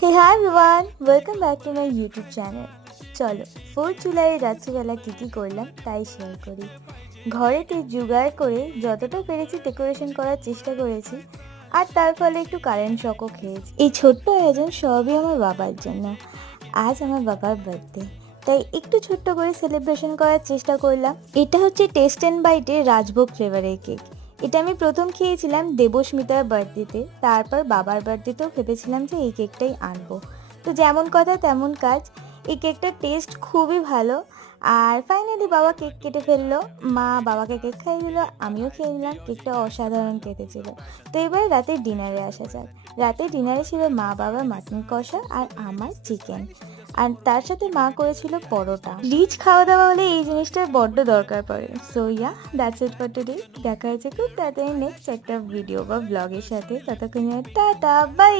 Hey hi everyone, welcome back to my YouTube channel. চলো 4 জুলাই রাত্রিবেলা কি করলাম তাই শেয়ার করি। ঘরেতে জোগাড় করে যতটা পেরেছি ডেকোরেশন করার চেষ্টা করেছি, আর তার ফলে একটু কারেন্ট শকও খেয়েছি। এই ছোট্ট আয়োজন সবই আমার বাবার জন্য। আজ আমার বাবার বার্থডে, তাই একটু ছোট্ট করে সেলিব্রেশন করার চেষ্টা করলাম। এটা হচ্ছে টেস্ট অ্যান্ড বাইটের রাজভোগ ফ্লেভারের কেক। এটা আমি প্রথম খেয়েছিলাম দেবস্মিতার বার্থডেতে, তারপর বাবার বার্থডেতেও ভেবেছিলাম যে এই কেকটাই আনবো। তো যেমন কথা তেমন কাজ, এই কেকটার টেস্ট খুবই ভালো। আর ফাইনালি বাবা কেক কেটে ফেললো, মা বাবাকে কেক খাইয়ে দিল, আমিও খেয়ে নিলাম। কেকটা অসাধারণ কেটেছিল। তো এবার রাতের ডিনারে আসা যাক। রাতের ডিনারে ছিল মা বাবার মাটন কষা আর আমার চিকেন, আর তার সাথে মা করেছিল পরোটা। রিচ খাওয়া দাওয়া হলে এই জিনিসটার বড্ড দরকার পড়ে। So yeah, that's it for today. দেখা হচ্ছে খুব তাড়াতাড়ি নেক্সট একটা ভিডিও বা ব্লগের সাথে। ততক্ষণ টাটা, বাই।